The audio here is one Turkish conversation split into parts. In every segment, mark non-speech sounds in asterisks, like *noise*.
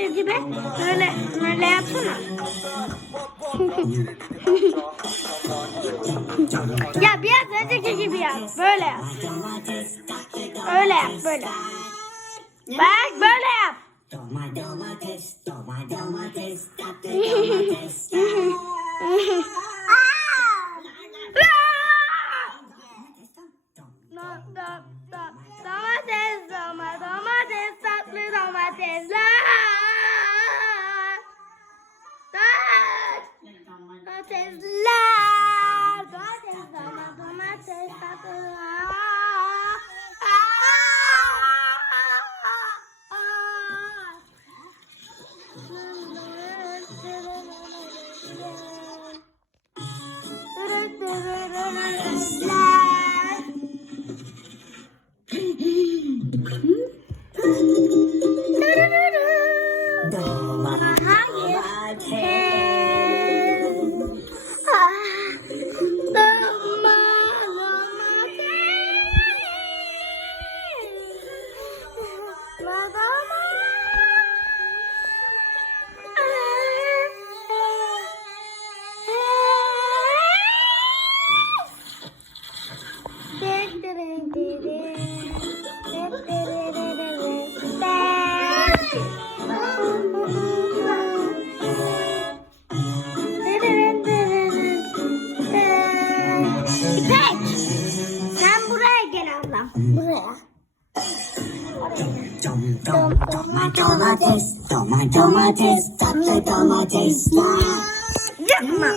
çekir gibi böyle böyle yapsana. *laughs* ya biraz önceki gibi yap. Böyle yap. Öyle yap böyle. Bak böyle yap. Domates, toma domates, tatlı domates. *laughs* Domatesler, domates, doma, domates, tatlı. İpek, Domates, toma domates, tatlı domatesler. Yapma.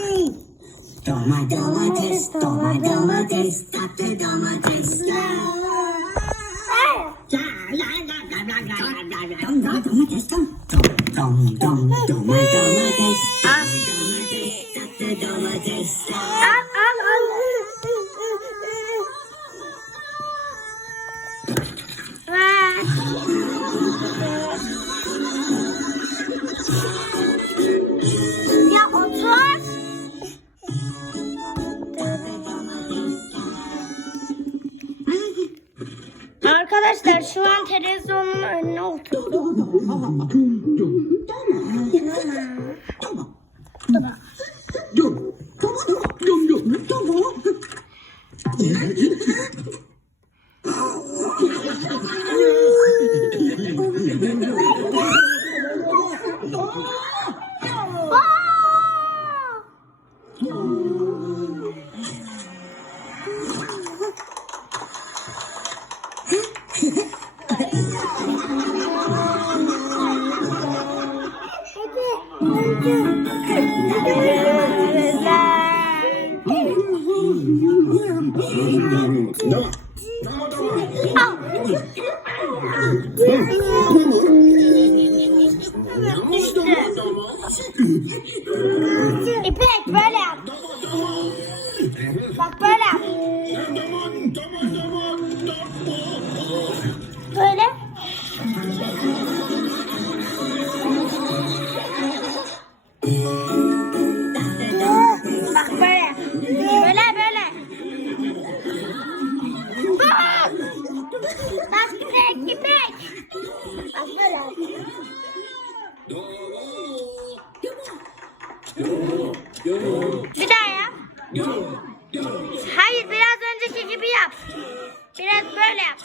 Domates, toma domates, tatlı domatesler. Dom, dom, domates, dom, dom, dom, dom, doma domates, domates, tatlı domatesler. Ya otur. Arkadaşlar şu an televizyonun önüne oturdum. No. *laughs* İpek böyle yap. Bak böyle yap. Bir daha yap. Hayır biraz önceki gibi yap. Biraz böyle yap.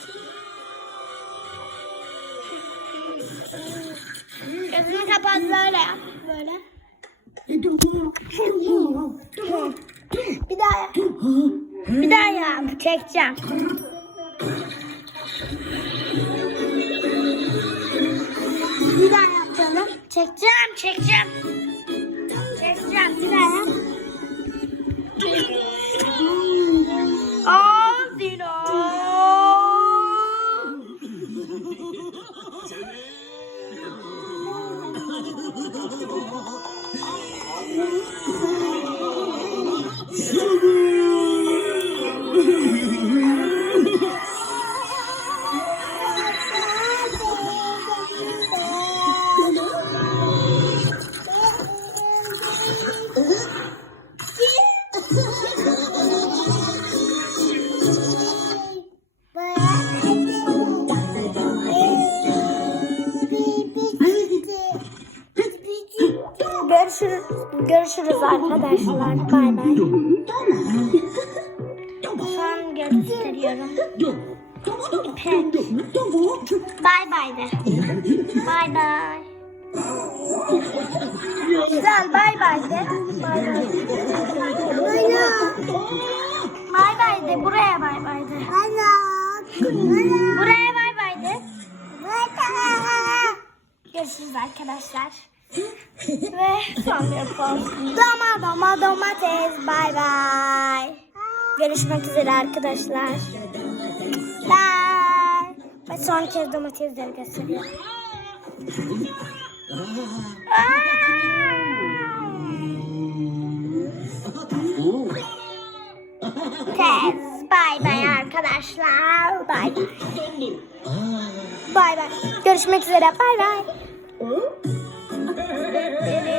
Gözünü kapat böyle yap. Böyle. Bir daha yap. Bir daha yap. Çekeceğim. Bir daha yap canım. Çekeceğim, çekeceğim. Oh, *laughs* Görüşürüz. Görüşürüz arkadaşlar. Bay bay. Şu an gösteriyorum. İpek. Bay bay de. Bay bay. Güzel bay bay de. Bay bay. Bay bay de. Buraya bay bay de. Buraya bay bay de. Görüşürüz arkadaşlar. Ve son poz. Doma doma domates. Bay bay. Görüşmek üzere arkadaşlar. Bye. Ve son kez domatesleri gösteriyorum. Tez. Bay bay arkadaşlar. Bay bay. Bay bay. Görüşmek üzere. Bay bay. Ele